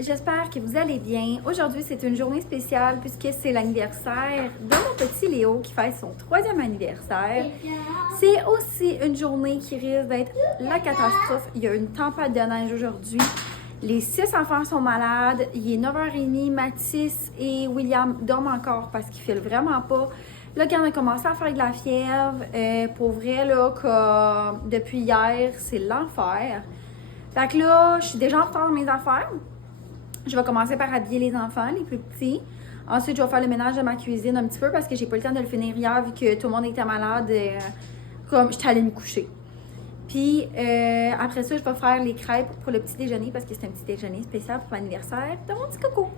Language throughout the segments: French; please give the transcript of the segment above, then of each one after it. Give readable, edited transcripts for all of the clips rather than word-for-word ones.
j'espère que vous allez bien. Aujourd'hui, c'est une journée spéciale puisque c'est l'anniversaire de mon petit Léo qui fête son 3e anniversaire. C'est aussi une journée qui risque d'être la catastrophe. Il y a une tempête de neige aujourd'hui. Les 6 enfants sont malades. Il est 9h30. Mathis et William dorment encore parce qu'ils ne filent vraiment pas. Là, quand on a commencé à faire de la fièvre, pour vrai, là, que depuis hier, c'est l'enfer. Fait que là, je suis déjà en retard dans mes affaires. Je vais commencer par habiller les enfants, les plus petits. Ensuite, je vais faire le ménage de ma cuisine un petit peu parce que j'ai pas eu le temps de le finir hier vu que tout le monde était malade. Comme j'étais allée me coucher. Puis après ça, je vais faire les crêpes pour le petit déjeuner parce que c'est un petit déjeuner spécial pour l'anniversaire de mon petit coco.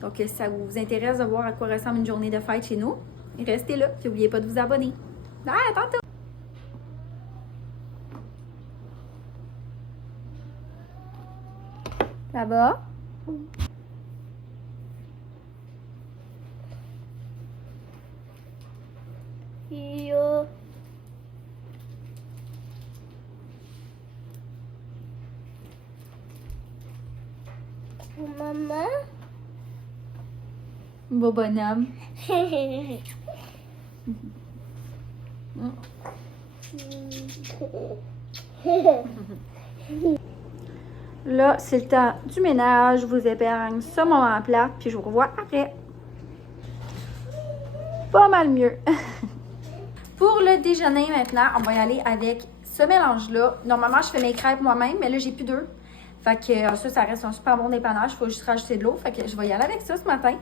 Donc, si ça vous intéresse de voir à quoi ressemble une journée de fête chez nous, restez là. Puis n'oubliez pas de vous abonner. Bye, à tantôt! Ça va? Yo. Maman. Beau bonhomme. Là, c'est le temps du ménage. Je vous épargne ce moment plat, puis je vous revois après. Pas mal mieux. Pour le déjeuner maintenant, on va y aller avec ce mélange-là. Normalement, je fais mes crêpes moi-même, mais là, j'ai plus d'œufs. Fait que ça reste un super bon dépannage. Il faut juste rajouter de l'eau. Fait que je vais y aller avec ça ce matin.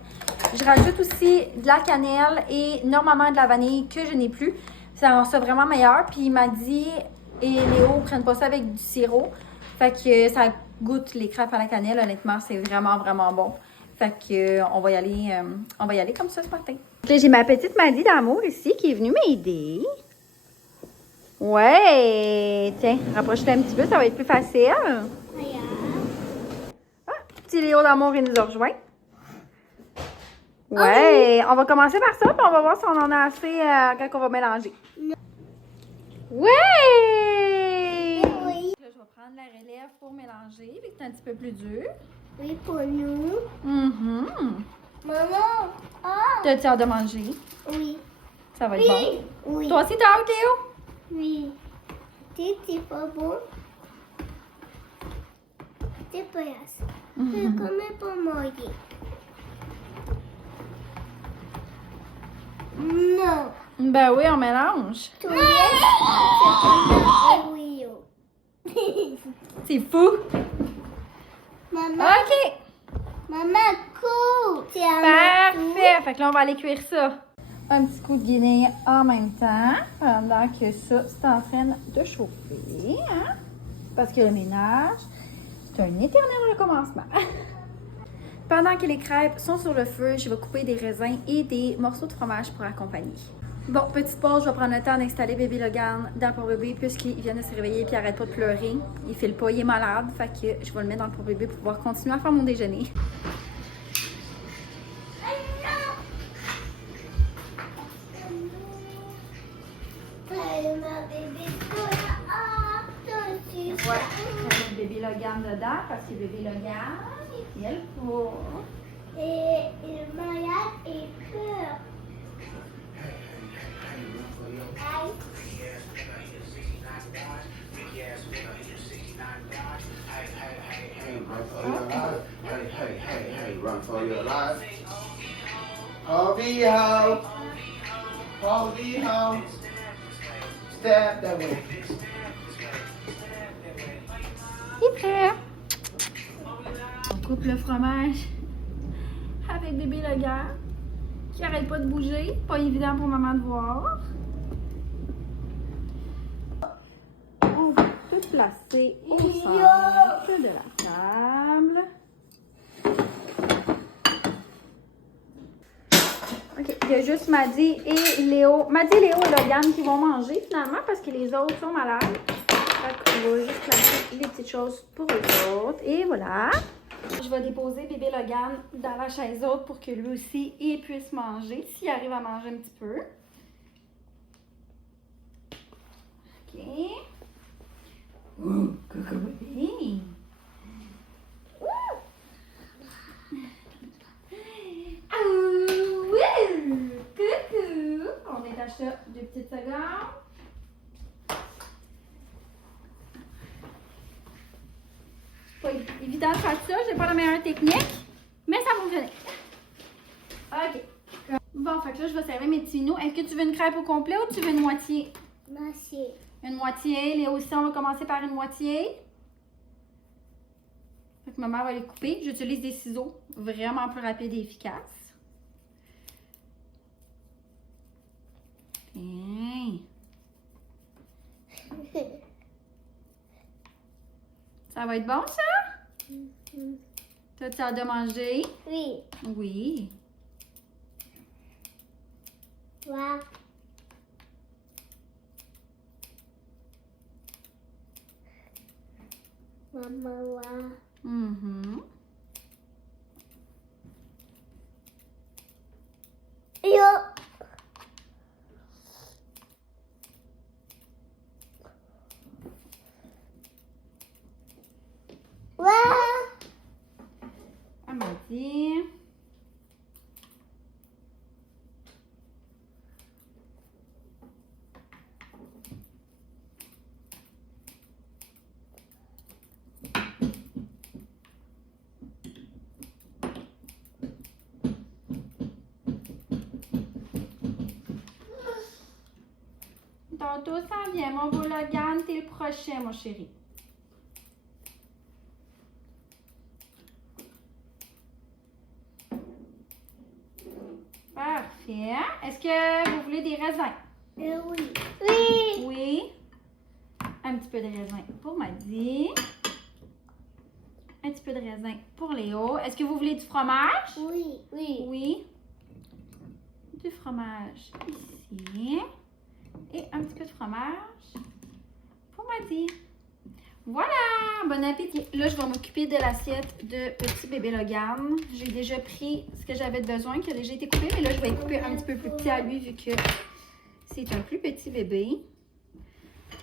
Je rajoute aussi de la cannelle et normalement de la vanille que je n'ai plus. Ça rend ça vraiment meilleur. Puis il m'a dit, et Léo, prennent pas ça avec du sirop. Fait que ça goûte les crêpes à la cannelle. Honnêtement, c'est vraiment, vraiment bon. Fait que on va y aller comme ça ce matin. Là, j'ai ma petite Maddy d'amour ici qui est venue m'aider. Ouais! Tiens, rapproche-toi un petit peu, ça va être plus facile. Ah, petit Léo d'amour, il nous a rejoint. Ouais! On va commencer par ça, puis on va voir si on en a assez quand on va mélanger. Ouais! Oui. Là, je vais prendre la relève pour mélanger, vu que c'est un petit peu plus dur. Oui, pour nous. Maman. Ah. T'as-tu hâte de manger? Oui. Ça va être bon. Oui. Toi aussi, t'as hâte, Léo? Oui. C'est pas bon. C'est pas assez. Je connais pas manger. Non. Ben oui, on mélange. Tout le monde, oui. C'est fou. Maman. OK. Maman, cool. Parfait. Fait que là, on va aller cuire ça. Un petit coup de guinée en même temps, pendant que ça, c'est en train de chauffer. Hein? Parce que le ménage, c'est un éternel recommencement. Pendant que les crêpes sont sur le feu, je vais couper des raisins et des morceaux de fromage pour accompagner. Bon, petite pause, je vais prendre le temps d'installer bébé Logan dans le pour-bébé puisqu'il vient de se réveiller et il arrête pas de pleurer. Il file pas, il est malade, fait que je vais le mettre dans le pour-bébé pour pouvoir continuer à faire mon déjeuner. Ouais, je mets bébé Logan dedans parce que bébé Logan, il file pas. Et le malade est peur. Hey, run for your life. Harvey House. Harvey House. Step that way. Il est prêt. On coupe le fromage avec bébé Logan qui arrête pas de bouger. Pas évident pour maman de voir. On va tout placer au centre de la table. OK, il y a juste Maddy et Léo. Maddy, Léo et Logan qui vont manger finalement parce que les autres sont malades. On va juste placer les petites choses pour eux autres. Et voilà. Je vais déposer bébé Logan dans la chaise haute pour que lui aussi il puisse manger, s'il arrive à manger un petit peu. OK. Coucou bébé. deux petites secondes. Pas évident de faire ça, j'ai pas la meilleure technique, mais ça fonctionne. Ok. Bon, fait que là, je vais servir mes petits noix. Est-ce que tu veux une crêpe au complet ou tu veux une moitié? Moitié. Une moitié. Léo aussi, on va commencer par une moitié. Fait que ma mère va les couper. J'utilise des ciseaux vraiment plus rapides et efficaces. Bien. Ça va être bon, ça? Toi, tu as hâte de manger? Oui. Oui. Wow. Maman, wow. Mhm. Yo. Wow. Elle m'a dit. Tantôt, ça vient. Mon beau Logan, t'es le prochain, mon chéri. Parfait. Est-ce que vous voulez des raisins? Oui. Oui. Oui. Un petit peu de raisin pour Maddy. Un petit peu de raisin pour Léo. Est-ce que vous voulez du fromage? Oui. Oui. Oui. Du fromage ici. Et un petit peu de fromage pour Maddy. Voilà! Bon appétit! Là, je vais m'occuper de l'assiette de petit bébé Logan. J'ai déjà pris ce que j'avais besoin, qui a déjà été coupé, mais là, je vais couper un petit peu plus petit à lui, vu que c'est un plus petit bébé.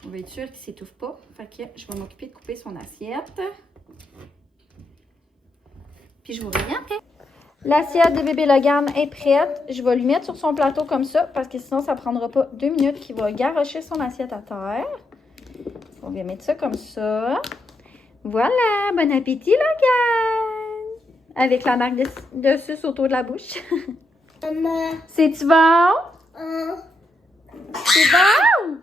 On va être sûr qu'il ne s'étouffe pas. Fait que je vais m'occuper de couper son assiette. Puis je vous reviens après. L'assiette de bébé Logan est prête. Je vais lui mettre sur son plateau comme ça, parce que sinon, ça ne prendra pas 2 minutes qu'il va garrocher son assiette à terre. On va mettre ça comme ça. Voilà, bon appétit, Logan! Avec la marque de suce autour de la bouche. Maman. C'est-tu bon? C'est bon?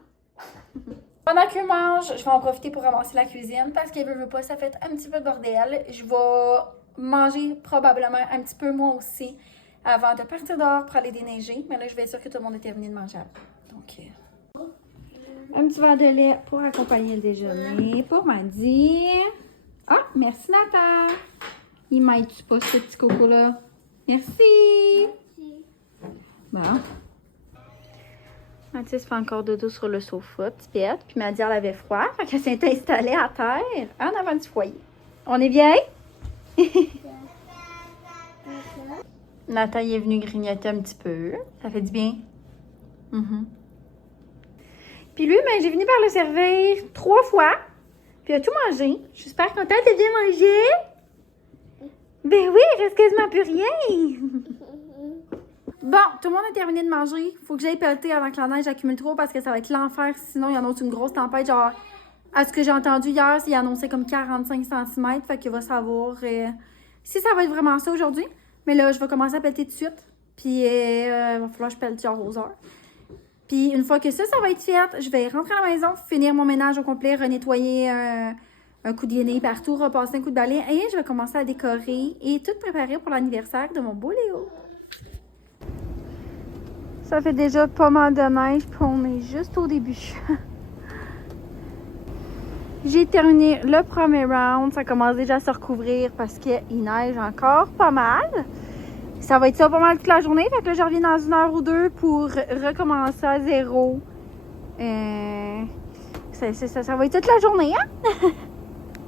Pendant qu'il mange, je vais en profiter pour ramasser la cuisine parce qu'elle veut pas, ça fait un petit peu de bordel. Je vais manger probablement un petit peu moi aussi avant de partir dehors pour aller déneiger. Mais là, je vais être sûre que tout le monde est terminé de manger. Donc, un petit verre de lait pour accompagner le déjeuner pour Maddy. Ah, merci Nathan. Il m'aide-tu pas ce petit coco-là? Merci. Bon. Mathis fait encore dodo sur le sofa, petite bête. Puis Maddy, elle avait froid. Fait qu'elle s'est installée à terre en avant du foyer. On est bien? Nathan il est venu grignoter un petit peu. Ça fait du bien. Puis lui, ben, j'ai fini par le servir 3 fois. Puis il a tout mangé. Je suis super contente de bien manger. Ben oui, il reste quasiment plus rien. Bon, tout le monde a terminé de manger. Faut que j'aille pelleter avant que la neige accumule trop parce que ça va être l'enfer. Sinon, il y en a une grosse tempête. Genre, à ce que j'ai entendu hier, il annonçait comme 45 cm. Fait qu'il va savoir si ça va être vraiment ça aujourd'hui. Mais là, je vais commencer à pelleter tout de suite. Puis, il va falloir que je pelle genre aux heures. Puis, une fois que ça va être fait, je vais rentrer à la maison, finir mon ménage au complet, renettoyer un coup de guenille partout, repasser un coup de balai. Et je vais commencer à décorer et tout préparer pour l'anniversaire de mon beau Léo. Ça fait déjà pas mal de neige, puis on est juste au début. J'ai terminé le premier round. Ça commence déjà à se recouvrir parce qu'il neige encore pas mal. Ça va être ça pas mal toute la journée. Fait que là, je reviens dans 1 heure ou 2 pour recommencer à zéro. Ça va être toute la journée, hein?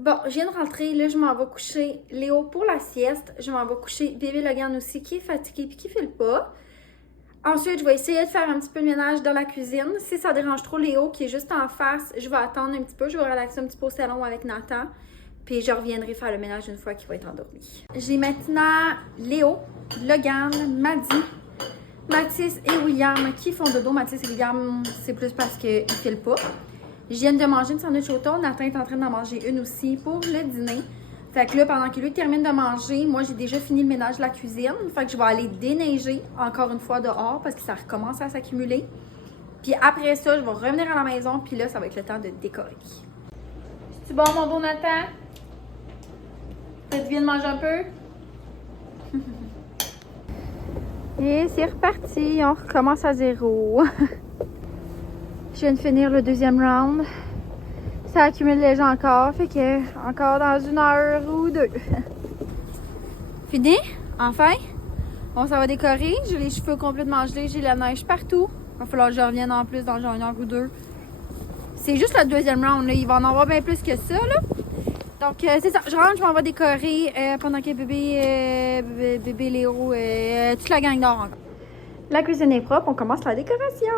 Bon, je viens de rentrer. Là, je m'en vais coucher Léo pour la sieste. Je m'en vais coucher bébé Logan aussi, qui est fatigué et qui file pas. Ensuite, je vais essayer de faire un petit peu de ménage dans la cuisine. Si ça dérange trop Léo, qui est juste en face, je vais attendre un petit peu. Je vais relaxer un petit peu au salon avec Nathan. Puis je reviendrai faire le ménage une fois qu'il va être endormi. J'ai maintenant Léo, Logan, Maddy, Mathis et William qui font dodo. Mathis et William, c'est plus parce qu'ils ne filent pas. Je viens de manger une sandwich au thon. Nathan est en train d'en manger une aussi pour le dîner. Fait que là, pendant que lui termine de manger, moi, j'ai déjà fini le ménage de la cuisine. Fait que je vais aller déneiger encore une fois dehors parce que ça recommence à s'accumuler. Puis après ça, je vais revenir à la maison. Puis là, ça va être le temps de décorer. C'est bon, mon beau Nathan? Ça te vient de manger un peu? Et c'est reparti. On recommence à zéro. Je viens de finir le deuxième round. Ça accumule les gens encore, fait que encore dans 1 heure ou 2. Fini? Enfin? On s'en va décorer. J'ai les cheveux complètement gelés, j'ai la neige partout. Il va falloir que je revienne en plus dans genre 1 heure ou 2. C'est juste le deuxième round, là. Il va en avoir bien plus que ça, là. Donc, c'est ça. Je rentre, je m'en vais décorer pendant que bébé Léo, toute la gang dort encore. La cuisine est propre, on commence la décoration.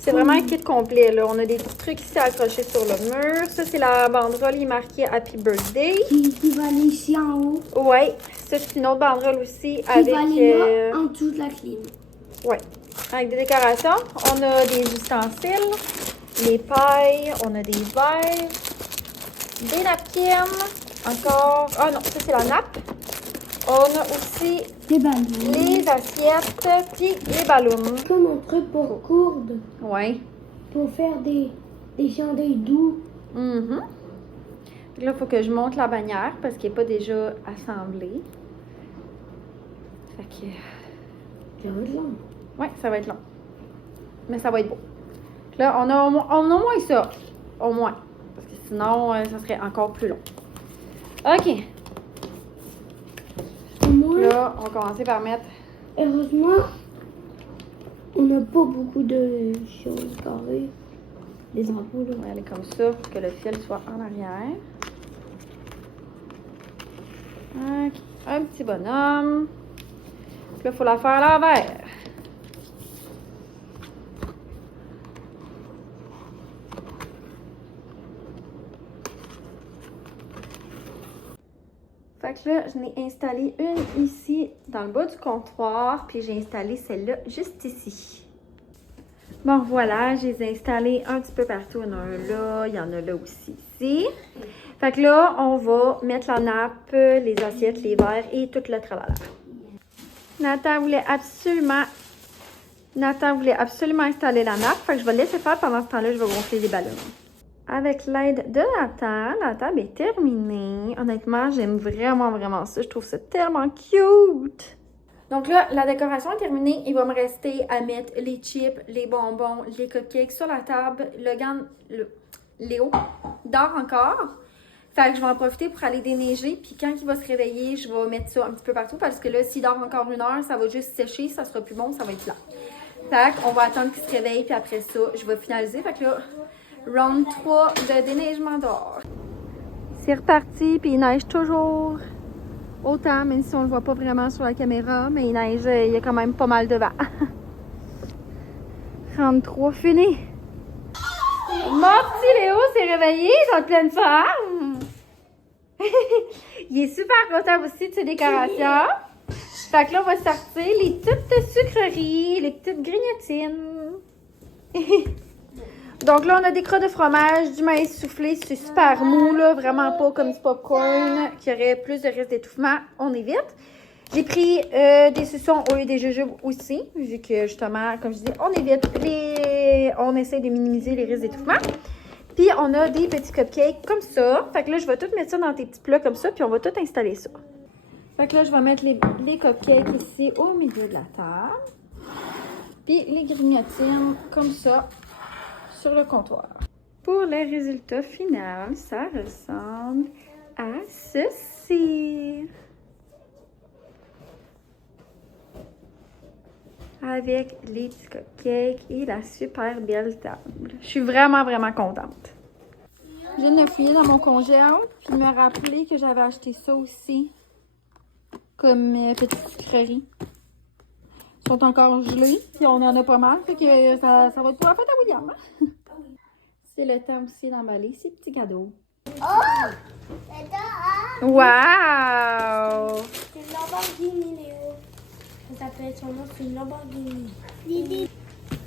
C'est vraiment un kit complet, là. On a des petits trucs ici accrochés sur le mur. Ça, c'est la banderole qui est marquée Happy Birthday. Qui va aller ici en haut. Ouais. Ça, c'est une autre banderole aussi Qui avec... va aller là, en dessous de la clim. Ouais. Avec des décorations. On a des ustensiles, les pailles, on a des verres, des napkins, encore... Ah non, ça, c'est la nappe. On a aussi Des ballons. les assiettes, puis les ballons. Comme un truc pour coudre. Ouais. Pour faire des chandails doux. Mhm. Puis là, il faut que je monte la bannière parce qu'elle n'est pas déjà assemblée. Fait que... Ça va être long. Ouais, ça va être long. Mais ça va être beau. Là, on a au moins ça. Au moins. Parce que sinon, ça serait encore plus long. OK. Là, on va commencer par mettre... Heureusement, on n'a pas beaucoup de choses carrées. Des ampoules. On va aller comme ça pour que le fil soit en arrière. OK. Un petit bonhomme. Puis là, il faut la faire à l'envers. Fait que là, je n'ai installé une ici dans le bas du comptoir, puis j'ai installé celle-là juste ici. Bon, voilà, je les ai installées un petit peu partout. Il y en a un là, il y en a là aussi ici. Fait que là, on va mettre la nappe, les assiettes, les verres et tout le tralala. Nathan voulait absolument installer la nappe. Fait que je vais le laisser faire. Pendant ce temps-là, je vais gonfler les ballons. Avec l'aide de Nathan, la table est terminée. Honnêtement, j'aime vraiment ça. Je trouve ça tellement cute. Donc là, la décoration est terminée. Il va me rester à mettre les chips, les bonbons, les cupcakes sur la table. Léo dort encore. Fait que je vais en profiter pour aller déneiger. Puis quand il va se réveiller, je vais mettre ça un petit peu partout. Parce que là, s'il dort encore 1 heure, ça va juste sécher. Ça sera plus bon, ça va être plat. Fait qu'on va attendre qu'il se réveille. Puis après ça, je vais finaliser. Fait que là... Round 3 de déneigement dehors. C'est reparti, puis il neige toujours autant, même si on ne le voit pas vraiment sur la caméra, mais il neige, il y a quand même pas mal de vent. Round 3 fini. Mon petit Léo s'est réveillé dans pleine forme. Il est super content aussi de ses décorations. Fait que là, on va sortir les petites sucreries, les petites grignotines. Donc là, on a des crottes de fromage, du maïs soufflé, c'est super mou, là, vraiment pas comme du popcorn, qui aurait plus de risque d'étouffement, on évite. J'ai pris des saucissons au lieu des jujubes aussi, vu que justement, comme je dis, on évite on essaie de minimiser les risques d'étouffement. Puis on a des petits cupcakes comme ça. Fait que là, je vais tout mettre ça dans tes petits plats comme ça, puis on va tout installer ça. Fait que là, je vais mettre les cupcakes ici au milieu de la table. Puis les grignotines comme ça. Sur le comptoir. Pour le résultat final, ça ressemble à ceci. Avec les petits cupcakes et la super belle table. Je suis vraiment contente. Je viens de fouiller dans mon congèle puis me rappeler que j'avais acheté ça aussi comme petite sucrerie. Ils sont encore gelés, puis on en a pas mal, fait que ça va être pour la fête à William. Hein? C'est le temps aussi d'emballer ces petits cadeaux. Oh! C'est ça, hein? Wow! C'est Lamborghini, Léo. Ça fait son nom, c'est une Lamborghini. Didi.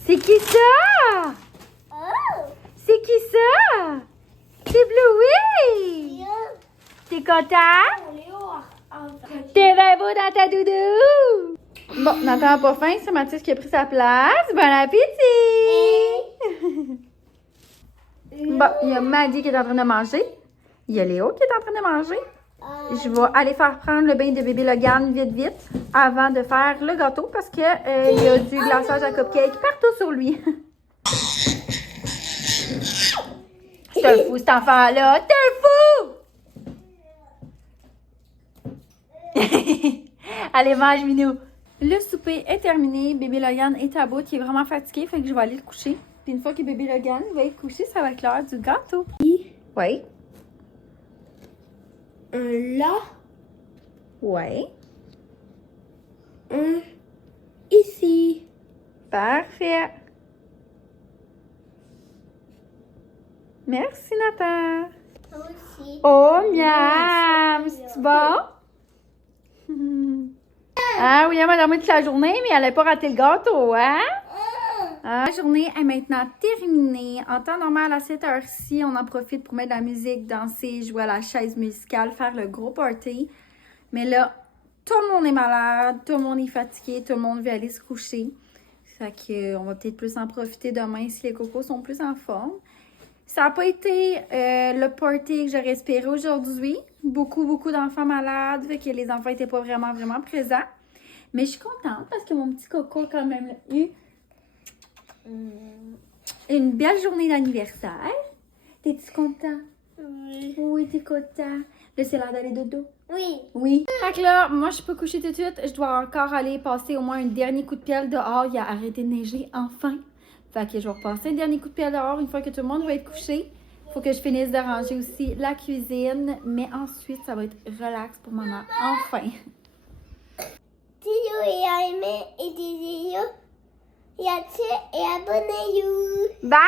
C'est qui ça? Oh! C'est qui ça? C'est Bluey! Léo. T'es content? Léo. T'es bien beau dans ta doudou! Bon, Nathan n'a pas faim, c'est Mathis qui a pris sa place. Bon appétit! Bon, il y a Maddy qui est en train de manger. Il y a Léo qui est en train de manger. Je vais aller faire prendre le bain de bébé Logan vite avant de faire le gâteau parce que il y a du glaçage à cupcake partout sur lui. C'est un fou cet enfant-là! T'es un fou! Allez, mange, Minou! Le souper est terminé. Bébé Logan est à bout. Il est vraiment fatigué, fait que je vais aller le coucher. Puis une fois que bébé Logan va être couché, ça va être l'heure du gâteau. Oui. Un là. Oui. Un ici. Parfait. Merci, Nathan. Aussi. Oh, miam! C'est bon? Ah, William a dormi toute la journée, mais elle n'a pas raté le gâteau, hein? La journée est maintenant terminée. En temps normal, à cette heure-ci, on en profite pour mettre de la musique, danser, jouer à la chaise musicale, faire le gros party. Mais là, tout le monde est malade, tout le monde est fatigué, tout le monde veut aller se coucher. Fait qu'on va peut-être plus en profiter demain si les cocos sont plus en forme. Ça n'a pas été le party que j'aurais espéré aujourd'hui. Beaucoup d'enfants malades, fait que les enfants n'étaient pas vraiment présents. Mais je suis contente parce que mon petit coco a quand même eu une belle journée d'anniversaire. T'es-tu content? Oui. Oui, t'es content. Là, c'est l'heure d'aller dodo. Oui. Oui. Fait que là, moi, je suis pas couchée tout de suite. Je dois encore aller passer au moins un dernier coup de pelle dehors. Il a arrêté de neiger, enfin. Fait que je vais repasser un dernier coup de pelle dehors une fois que tout le monde va être couché. Faut que je finisse de ranger aussi la cuisine. Mais ensuite, ça va être relax pour maman. Enfin. Si vous avez aimé et dites-le, et abonnez-vous. Bye!